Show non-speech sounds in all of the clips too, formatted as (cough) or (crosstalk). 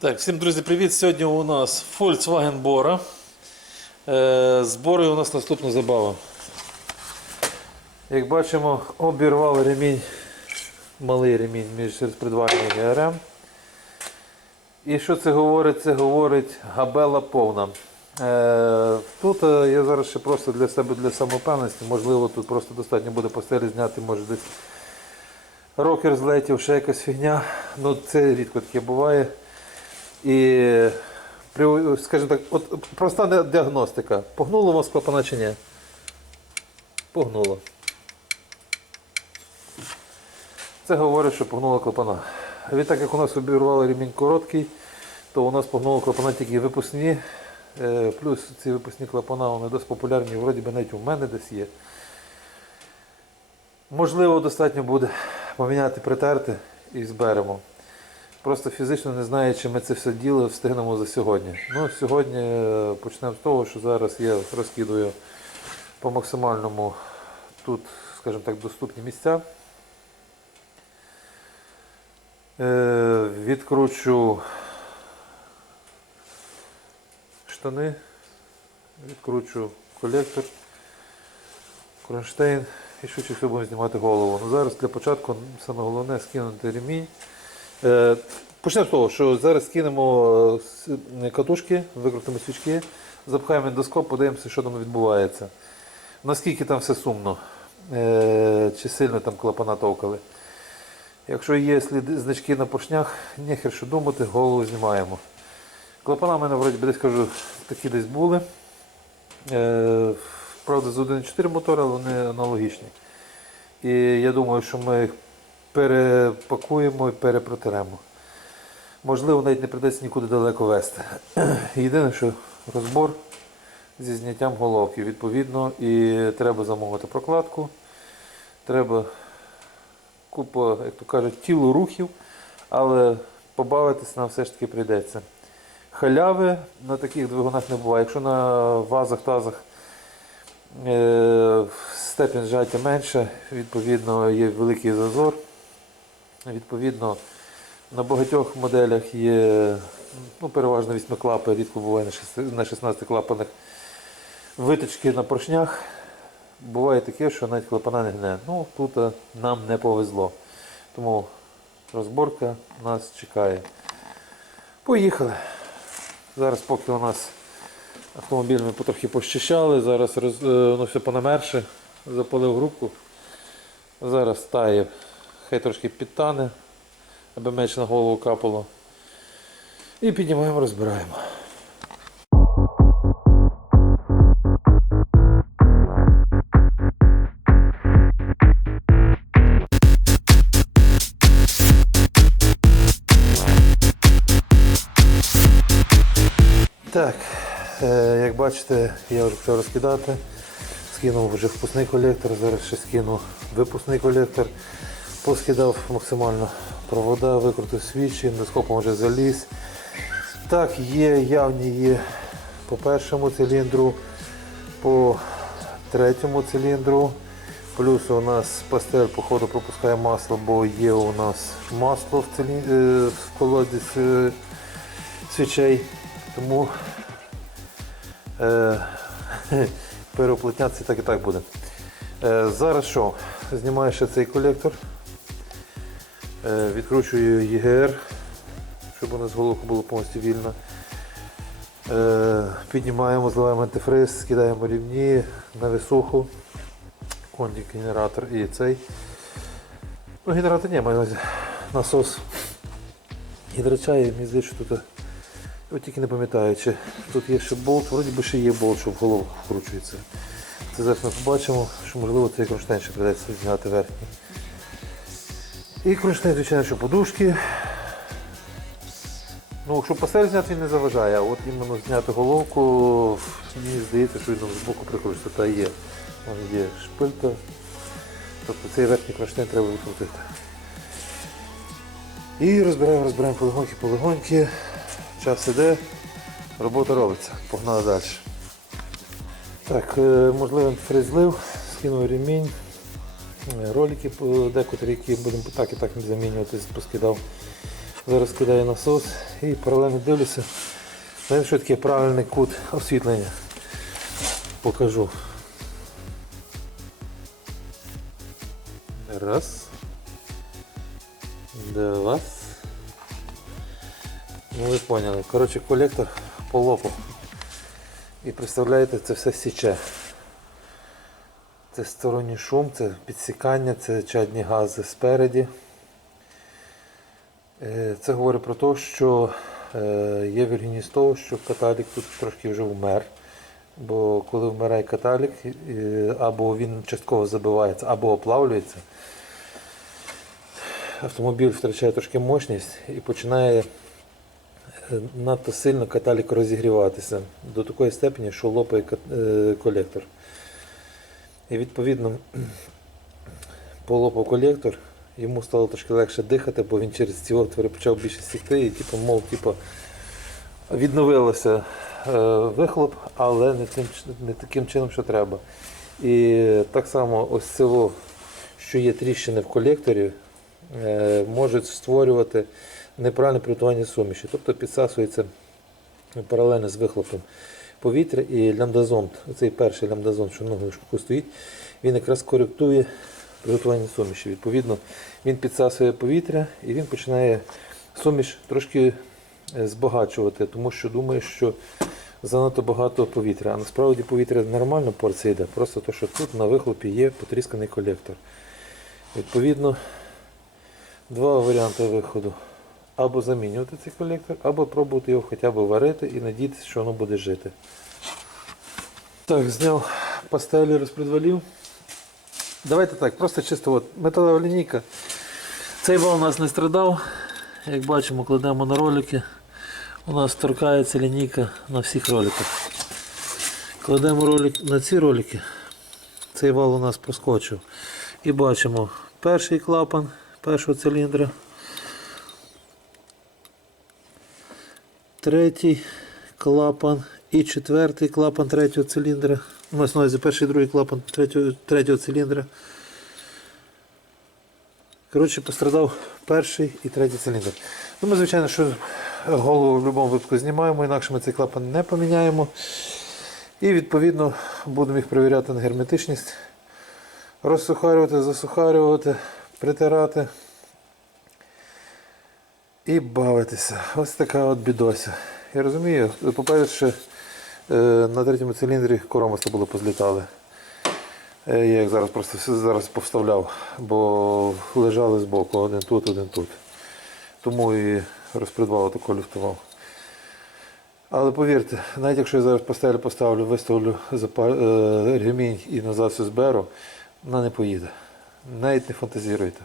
Так, всім друзі, привіт! Сьогодні у нас Volkswagen Bora. Е, Збори у нас наступна забава. Як бачимо, обірвали ремінь, малий ремінь між придбанням і ГРМ. І що це говорить? Це говорить габела повна. Е, тут е, я зараз ще просто для себе для самопевності, можливо, тут просто достатньо буде постелі зняти, може десь рокер злетів, ще якась фігня. Ну це рідко таке буває. І скажімо так, от проста діагностика. Погнуло вас клапана чи ні? Погнуло. Це говорить, що погнуло клапана. Відтак як у нас обірвали ремінь короткий, то у нас погнуло клапана тільки випускні. Е, Плюс ці випускні клапана вони досить популярні, вроді би навіть у мене десь є. Можливо, достатньо буде поміняти, притерти і зберемо. Просто фізично не знаю, чи ми це все діло встигнемо за сьогодні. Ну, сьогодні е, почнемо з того, що зараз я розкидую по максимальному тут, скажімо так, доступні місця. Е, Відкручу штани, відкручу колектор, кронштейн і швидше всього будемо знімати голову. Ну, зараз для початку саме головне скинути ремінь. Е, Почнемо з того, що зараз скинемо е, катушки, викрутимо свічки, запхаємо ендоскоп, подивимося, що там відбувається. Наскільки там все сумно, е, чи сильно там клапана товкали. Якщо є сліди, значки на поршнях, ніхер що думати, голову знімаємо. Клапана в мене вроді десь кажу, такі десь були. Правда, з 1.4 мотора, але вони аналогічні. І я думаю, що ми їх перепакуємо і перепротеремо. Можливо, навіть не придеться нікуди далеко вести. (clears throat) Єдине, що розбор зі зняттям головки. Відповідно, і треба замовити прокладку. Треба купа, як то кажуть, тіло рухів, але побавитись нам все ж таки прийдеться. Халяви на таких двигунах не буває. Якщо на вазах, тазах е, степінь зжаття менше, відповідно є великий зазор. Відповідно, на багатьох моделях є ну, переважно 8 клапи, рідко буває на 16 клапанах виточки на поршнях. Буває таке, що навіть клапана не гне. Ну, тут е, нам не повезло. Тому розборка нас чекає. Поїхали. Зараз поки у нас автомобіль ми потрохи пощищали, зараз е, воно все понамерше, запалив грубку. Зараз тає, хай трошки підтане, аби менше на голову капало. І піднімаємо, розбираємо. Так, е, як бачите, я вже почав розкидати. Скинув вже впускний колектор, зараз ще скину випускний колектор. Поскидав максимально провода, викрутив свічі, ендоскопом вже заліз. Так, є, явні є по першому циліндру, по третьому циліндру. Плюс у нас пастель, походу, пропускає масло, бо є у нас масло в, цилін... е, в колоді свічей. Тому е, (laughs) переоплотнятися так і так буде. Е, зараз що? Знімаю ще цей колектор, е, відкручую ЄГР, щоб у нас головка була повністю вільна. Е, піднімаємо, зливаємо антифриз, скидаємо рівні на висуху, кондик, генератор і цей. Ну, генератор ні, маю на насос гідрочає, мені здається, що тут. От тільки не пам'ятаю, чи тут є ще болт, вроді би ще є болт, що в голову вкручується. Це зараз ми побачимо, що можливо цей кронштейн ще придеться зняти верхній. І кронштейн, звичайно, що подушки. Ну, якщо пасель зняти, він не заважає, а от іменно зняти головку, мені здається, що він з боку прикручується. Та є. Вон є шпилька. Тобто цей верхній кронштейн треба викрутити. І розбираємо, розбираємо полегоньки, полегоньки. Час іде, робота робиться. Погнали далі. Так, е, можливо, антифриз злив, скинув ремінь, ролики декотрі, які будемо так і так не замінювати, поскидав. Зараз кидаю насос і паралельно дивлюся. Знаєте, що таке правильний кут освітлення? Покажу. Раз. Два. Ну ви поняли. Коротше, колектор полопав. І представляєте, це все січе. Це сторонній шум, це підсікання, це чадні гази спереді. Е, Це говорить про те, що е, є віргідність того, що каталік тут трошки вже вмер. Бо коли вмирає каталік, або він частково забивається, або оплавлюється, автомобіль втрачає трошки мощність і починає е, надто сильно каталік розігріватися до такої степені, що лопає колектор. І відповідно полопав колектор, йому стало трошки легше дихати, бо він через ці отвори почав більше стікти і типу, мов, типу, відновилося е, вихлоп, але не, тим, не таким чином, що треба. І так само ось село, що є тріщини в колекторі, е, можуть створювати неправильне приготування суміші. Тобто підсасується паралельно з вихлопом повітря і лямдазон, цей перший лямдазон, що на глушку стоїть, він якраз коректує приготування суміші. Відповідно, він підсасує повітря і він починає суміш трошки е, збагачувати, тому що думає, що занадто багато повітря. А насправді повітря нормально порція йде, просто то, що тут на вихлопі є потрісканий колектор. Відповідно, два варіанти виходу. Або замінювати цей колектор, або пробувати його хоча б варити і надіятися, що воно буде жити. Так, зняв пастелі, розпредвалів. Давайте так, просто чисто от, металева лінійка. Цей вал у нас не страдав. Як бачимо, кладемо на ролики. У нас торкається лінійка на всіх роликах. Кладемо ролик на ці ролики. Цей вал у нас проскочив. І бачимо перший клапан першого циліндра. Третій клапан і четвертий клапан третього циліндра. На перший і другий клапан третього, третього циліндра. Коротше, пострадав перший і третій циліндр. Ну, ми, звичайно, що голову в будь-якому випадку знімаємо, інакше ми цей клапан не поміняємо. І відповідно будемо їх перевіряти на герметичність. Розсухарювати, засухарювати, притирати і бавитися. Ось така от бідося. Я розумію, по-перше, е, на третьому циліндрі коромисла було позлітали. Е, Я їх зараз просто зараз повставляв, бо лежали збоку, один тут, один тут. Тому і розпредвал тако люфтував. Але повірте, навіть якщо я зараз постелю поставлю, виставлю е, ремінь і назад все зберу, вона не поїде. Навіть не фантазіруйте.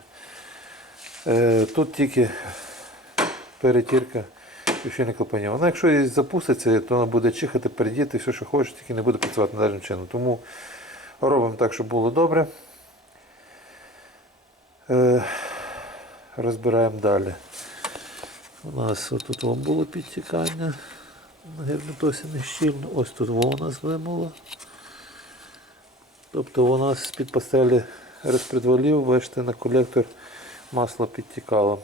Тут тільки перетірка півщини клапанів. Вона якщо і запуститься, то вона буде чихати, передіти, все, що хоче, тільки не буде працювати належним чином. Тому робимо так, щоб було добре. Е, Розбираємо далі. У нас тут було підтікання на герметосі не щільно. Ось тут нас вимило. Тобто нас з-під пастелі розпредвалів, бачите, на колектор масло підтікало.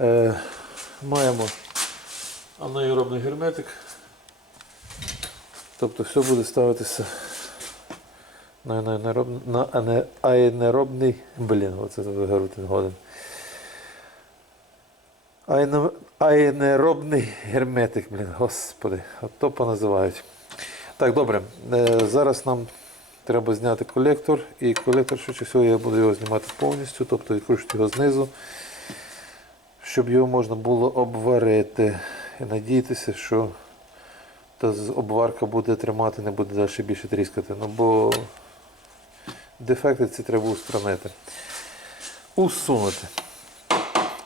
Е, маємо анаеробний герметик. Тобто все буде ставитися на анаеробний, на блін, оце вигорути згоден. Аене- Аенеробний герметик, блін, господи, то поназивають. Так, добре. Е, зараз нам треба зняти колектор, і колектор, швидше всього, я буду його знімати повністю, тобто відкручувати його знизу, щоб його можна було обварити. І надіятися, що та обварка буде тримати, не буде далі більше тріскати. Ну, бо дефекти ці треба устранити. Усунути.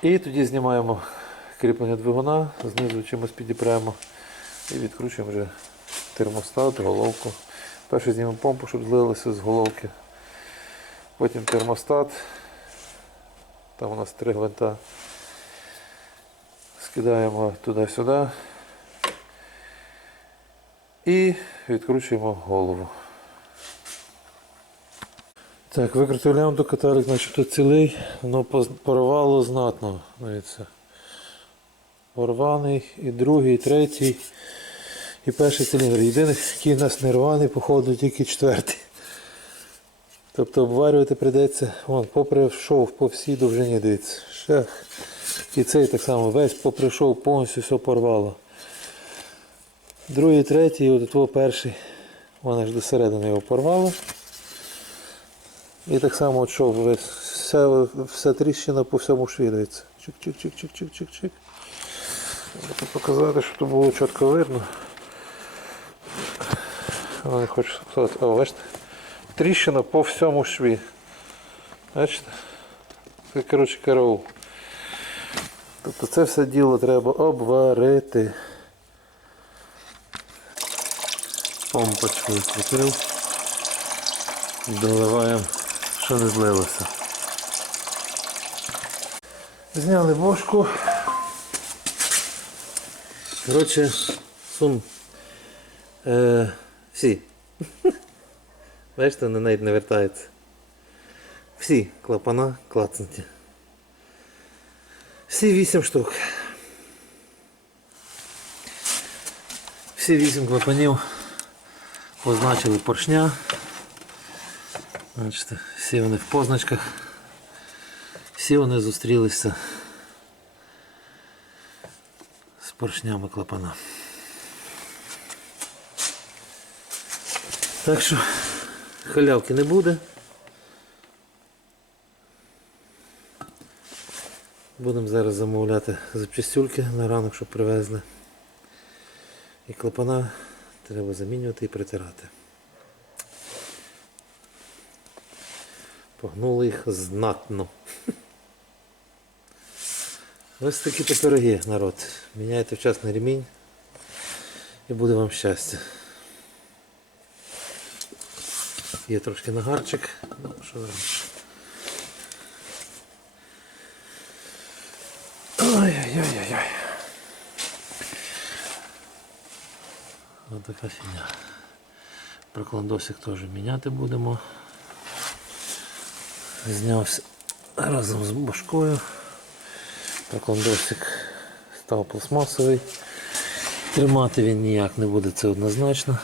І тоді знімаємо кріплення двигуна, знизу чимось підіпремо і відкручуємо вже термостат, головку. Перше знімемо помпу, щоб злилося з головки. Потім термостат. Там у нас три гвинта. Скидаємо туди-сюди. І відкручуємо голову. Так, викрутив лямбду, каталік, значить тут цілий, поз- порвало знатно. Дивіться. Порваний, і другий, і третій, і перший циліндр. Єдиний, який у нас не рваний, походу, тільки четвертий. Тобто обварювати прийдеться, вон, попри шов по всій довжині, дивіться. Шах. І цей так само весь попри шов повністю все порвало. Другий, третій, і от от перший. Вона ж до середини його порвало. І так само от шов весь. Вся, тріщина по всьому шві, дивіться. Чик-чик-чик-чик-чик-чик-чик. Показати, щоб то було чітко видно. Але не сказати. О, бачите? Тріщина по всьому шві. Бачите? Це, коротше, караул. Тобто це все діло треба обварити. Помпочку відкрутив. Доливаємо, що не злилося. Зняли бошку. Коротше, сум. Е, всі. (laughs) Бачите, вони навіть не вертаються. Всі клапана клацнуті. Всі вісім штук. Всі вісім клапанів позначили поршня. Бачите, всі вони в позначках. Всі вони зустрілися з поршнями клапана. Так що халявки не буде. Будемо зараз замовляти запчастюльки на ранок, щоб привезли. І клапана треба замінювати і притирати. Погнули їх знатно. (laughs) Ось такі то пироги, народ. Міняйте вчасний ремінь і буде вам щастя. Є трошки нагарчик. Ну, що робиш? Ой-ой-ой-ой. Ось така фігня. Прокладосик теж міняти будемо. Знявся разом з башкою. Прокладосик став пластмасовий. Тримати він ніяк не буде, це однозначно.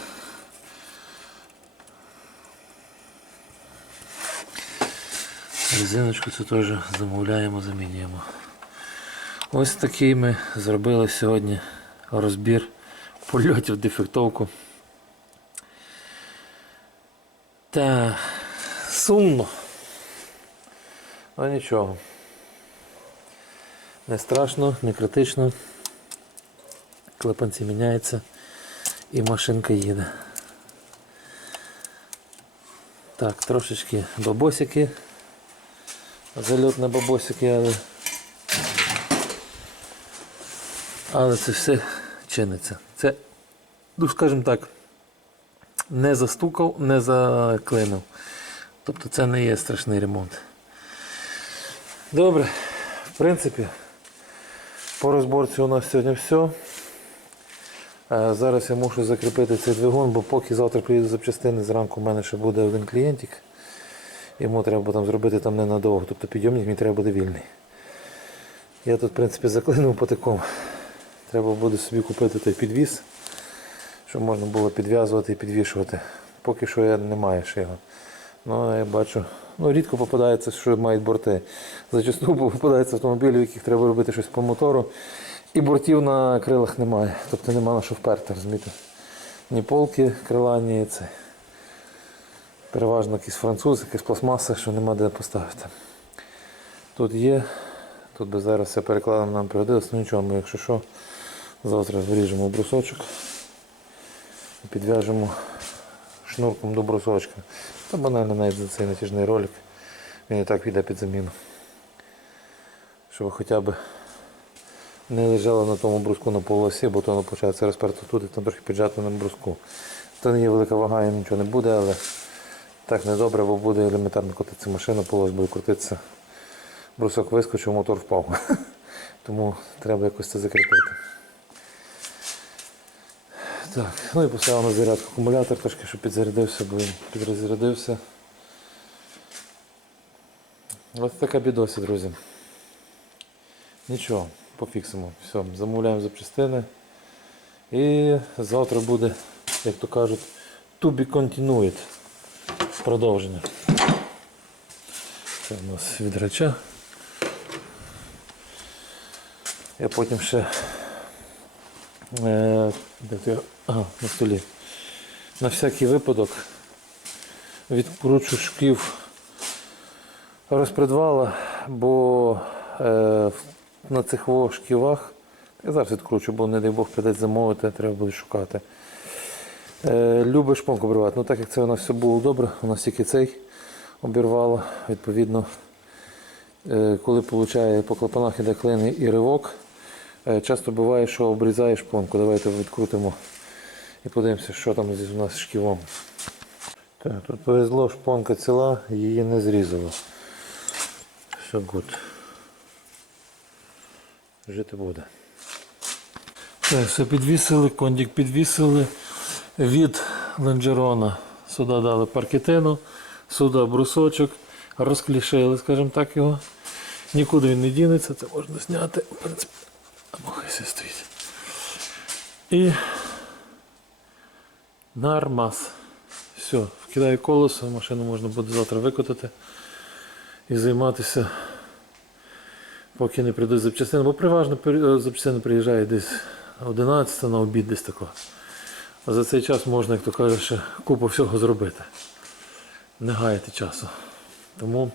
Резиночку цю теж замовляємо, замінюємо. Ось такий ми зробили сьогодні розбір польотів дефектовку. Та сумно. А нічого. Не страшно, не критично. Клапанці міняються і машинка їде. Так, трошечки бабосики. Зальот бабосики, але але це все чиниться. Це, ну скажімо так, не застукав, не заклинив. Тобто це не є страшний ремонт. Добре, в принципі, по розборці у нас сьогодні все. Е, Зараз я мушу закріпити цей двигун, бо поки завтра приїду запчастини, зранку в мене ще буде один клієнтик. Йому треба там зробити там ненадовго, тобто підйомник мені треба буде вільний. Я тут в принципі заклинув потиком. Треба буде собі купити той підвіз, щоб можна було підв'язувати і підвішувати. Поки що я не маю ще його. Ну, я бачу, ну рідко попадається, що мають борти. Зачасту (laughs) попадаються автомобілі, в яких треба робити щось по мотору. І бортів на крилах немає. Тобто нема на що вперти, розумієте? Ні полки крила, ні це. Переважно якийсь француз, якась пластмаса, що нема де поставити. Тут є, тут би зараз все перекладено нам пригодилось, ну нічого, ми якщо що, завтра виріжемо брусочок і підв'яжемо шнурком до брусочка. Та банально навіть за цей натяжний ролик. Він і так піде під заміну. Щоб хоча б не лежало на тому бруску на полосі, бо то воно почається розперто тут і там трохи піджато на бруску. Це не є велика вага і нічого не буде, але так недобре, бо буде елементарно котитися машина, полос буде крутитися. Брусок вискочив, мотор впав. (laughs) Тому треба якось це закріпити. Так, ну і поставив на зарядку акумулятор, трошки, щоб підзарядився, бо він підрозрядився. Ось така бідося, друзі. Нічого, пофіксимо. Все, замовляємо запчастини. І завтра буде, як то кажуть, to be continued. Продовження. Це у нас відрача. Я потім ще е, де Ага, на столі. На всякий випадок відкручу шків розпредвала, бо е, на цих шківах я зараз відкручу, бо не дай Бог прийдеться замовити, треба буде шукати. Е, любиш шпонку обривати. Ну так як це у нас все було добре, у нас тільки цей обірвало. Відповідно, е, коли получає по клапанах іде клин і ривок, е, часто буває, що обрізає шпонку. Давайте відкрутимо і подивимося, що там у нас з шківом. Так, тут повезло, шпонка ціла, її не зрізало. Все гуд. Жити буде. Так, все підвісили, кондик підвісили від лонжерона. Сюди дали паркетину, сюди брусочок, розклішили, скажімо так, його. Нікуди він не дінеться, це можна зняти. В принципі, або хай все стоїть. І нормас. Все, вкидаю колесо, машину можна буде завтра викотати і займатися, поки не прийдуть запчастини. Бо переважно пер- запчастини приїжджають десь 11 на обід десь тако. А за цей час можна, як то каже, ще купу всього зробити. Не гаяти часу. Тому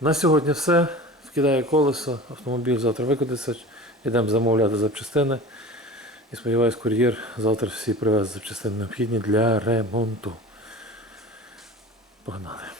на сьогодні все. Вкидаю колесо, автомобіль завтра викотиться, йдемо замовляти запчастини. І сподіваюсь, кур'єр завтра всі привезе запчастини необхідні для ремонту. Погнали.